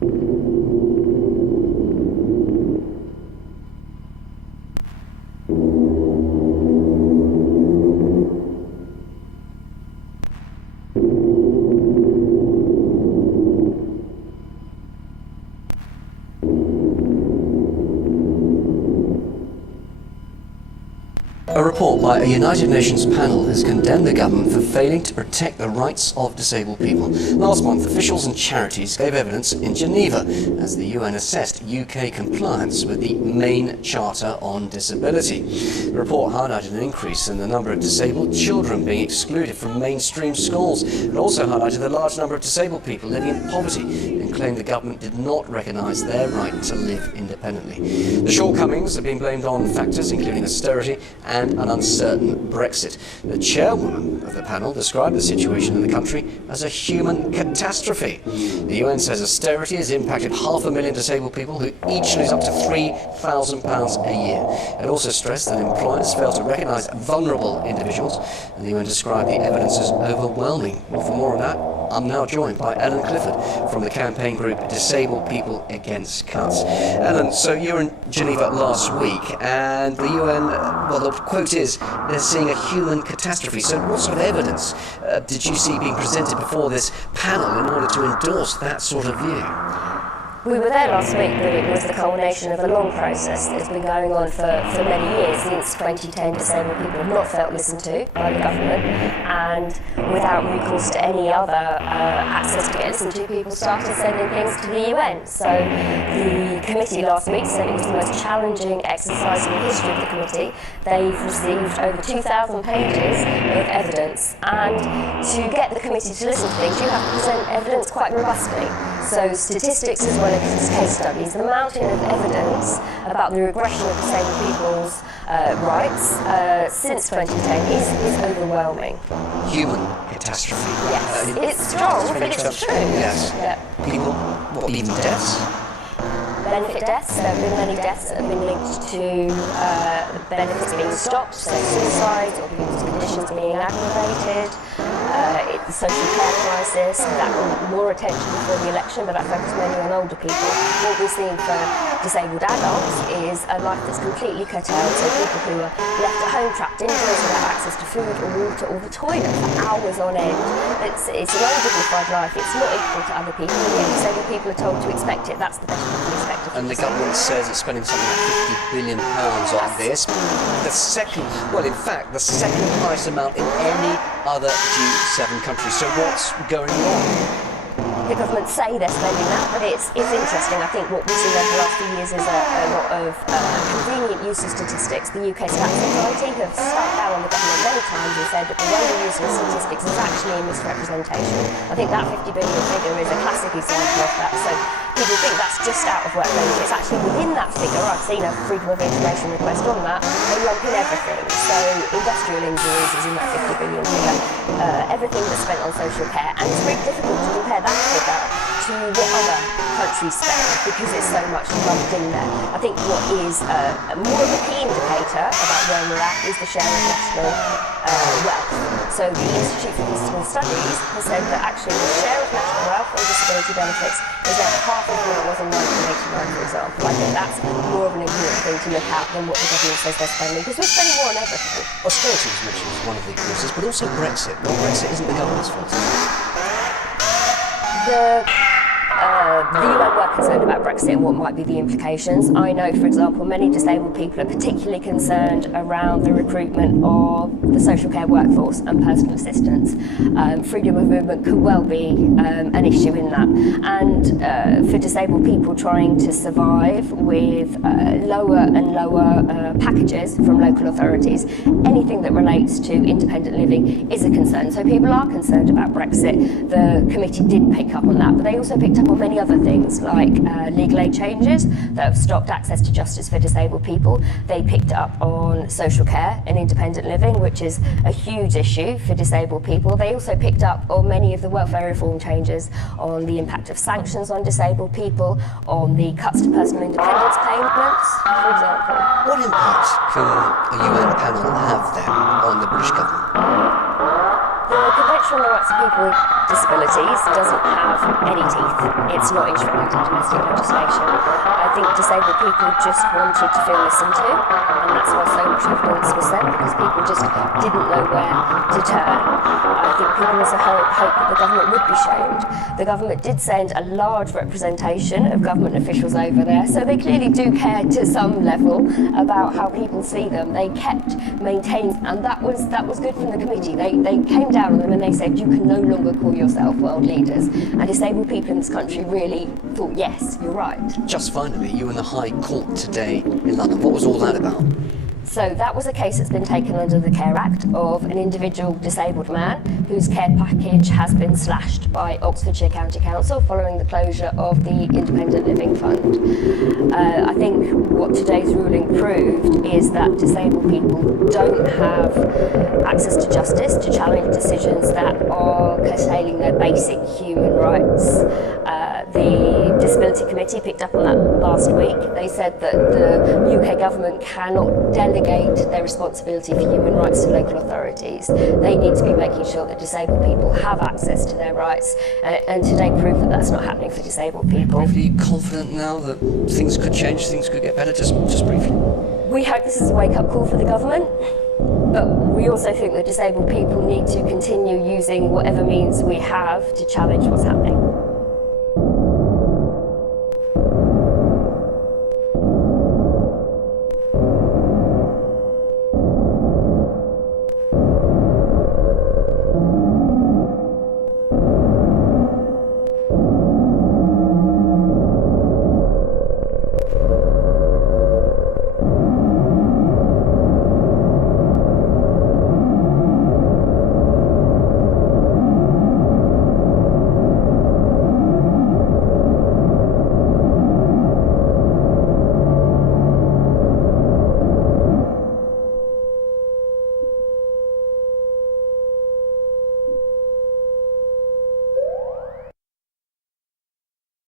A report by a United Nations panel has condemned the government for failing to protect the rights of disabled people. Last month, officials and charities gave evidence in Geneva as the UN assessed UK compliance with the main Charter on Disability. The report highlighted an increase in the number of disabled children being excluded from mainstream schools. It also highlighted the large number of disabled people living in poverty and claimed the government did not recognise their right to live independently. The shortcomings have been blamed on factors including austerity and an uncertain Brexit. The chairwoman of the panel described the situation in the country as a human catastrophe. The UN says austerity has impacted 500,000 disabled people who each lose up to £3,000 a year. It also stressed that employers fail to recognise vulnerable individuals, and the UN described the evidence as overwhelming. Well, for more on that, I'm now joined by Ellen Clifford from the campaign group Disabled People Against Cuts. Ellen, so you were in Geneva last week, and the UN, well, the quote is, they're seeing a human catastrophe. So what sort of evidence did you see being presented before this panel in order to endorse that sort of view? We were there last week, but it was the culmination of a long process that's been going on for many years. Since 2010, disabled people have not felt listened to by the government, and without recourse to any other access to get listened to, people started sending things to the UN. So the committee last week said it was the most challenging exercise in the history of the committee. They've received over 2,000 pages of evidence, and to get the committee to listen to things, you have to present evidence quite robustly. So statistics as well as case studies, the mountain of evidence about the regression of disabled people's rights since 2010 is overwhelming. Human catastrophe. Yes, it's strong, but it's true. Yes. Yeah. People, what, even deaths? Benefit deaths. There have been many deaths that have been linked to benefits being stopped, so suicides or people's conditions being aggravated. The social care crisis, that got more attention before the election, but that focused mainly on older people. What we're seeing for disabled adults is a life that's completely curtailed, so people who are left at home trapped indoors without access to food or water or the toilet for hours on end. It's an undignified life, it's not equal to other people, and yet disabled people are told to expect it. That's the best we can expect of them. And the government says it's spending something like £50 billion on this. The second highest amount in any other G7 country. So what's going on? The government say they're spending that, but it's interesting. I think what we've seen over the last few years is a lot of convenient use of statistics. The UK Stats Authority have struck down on the government many times and said that the way we're using statistics is actually a misrepresentation. I think that 50 billion figure is a classic example of that. So people think that's just out of work benefits. Actually within that figure, I've seen a freedom of information request on that, they lump in everything. So industrial injuries is in that 50 billion figure, everything that's spent on social care, and it's very difficult to compare that figure to what other countries spend because it's so much lumped in there. I think what is more of a key indicator about where we're at is the share of national wealth. So the Institute for Peaceable Studies has said that actually the share of national wealth on disability benefits is at half of what it was in 1989, for example. I think that's more of an important thing to look at than what the government says they're spending, because we're spending more on everything. Austerity was mentioned as one of the causes, but also Brexit. Well, Brexit isn't the government's fault. The UN were concerned about Brexit and what might be the implications. I know, for example, many disabled people are particularly concerned around the recruitment of the social care workforce and personal assistance. Freedom of movement could well be an issue in that. And for disabled people trying to survive with lower and lower packages from local authorities, anything that relates to independent living is a concern. So people are concerned about Brexit. The committee did pick up on that, but they also picked up on many other things like legal aid changes that have stopped access to justice for disabled people. They picked up on social care and independent living, which is a huge issue for disabled people. They also picked up on many of the welfare reform changes, on the impact of sanctions on disabled people, on the cuts to personal independence payments, for example. What impact can a UN panel have then on the British government? The Convention on the Rights of People disabilities doesn't have any teeth. It's not enshrined in domestic legislation. I think disabled people just wanted to feel listened to, and that's why so much evidence was sent, because people just didn't know where to turn. I think people also hoped that the government would be shamed. The government did send a large representation of government officials over there, so they clearly do care to some level about how people see them. They kept maintaining, and that was good from the committee. They came down on them and they said, you can no longer call yourself world leaders. And disabled people in this country really thought, yes, you're right. Just finally, you were in the High Court today in London. What was all that about? So that was a case that's been taken under the Care Act of an individual disabled man whose care package has been slashed by Oxfordshire County Council following the closure of the Independent Living Fund. I think what today's ruling proved is that disabled people don't have access to justice to challenge decisions that are curtailing their basic human rights. The Disability Committee picked up on that last week. They said that the UK government cannot delegate their responsibility for human rights to local authorities. They need to be making sure that disabled people have access to their rights, and today proved that that's not happening for disabled people. Are you confident now that things could change, things could get better? Just briefly. We hope this is a wake-up call for the government, but we also think that disabled people need to continue using whatever means we have to challenge what's happening.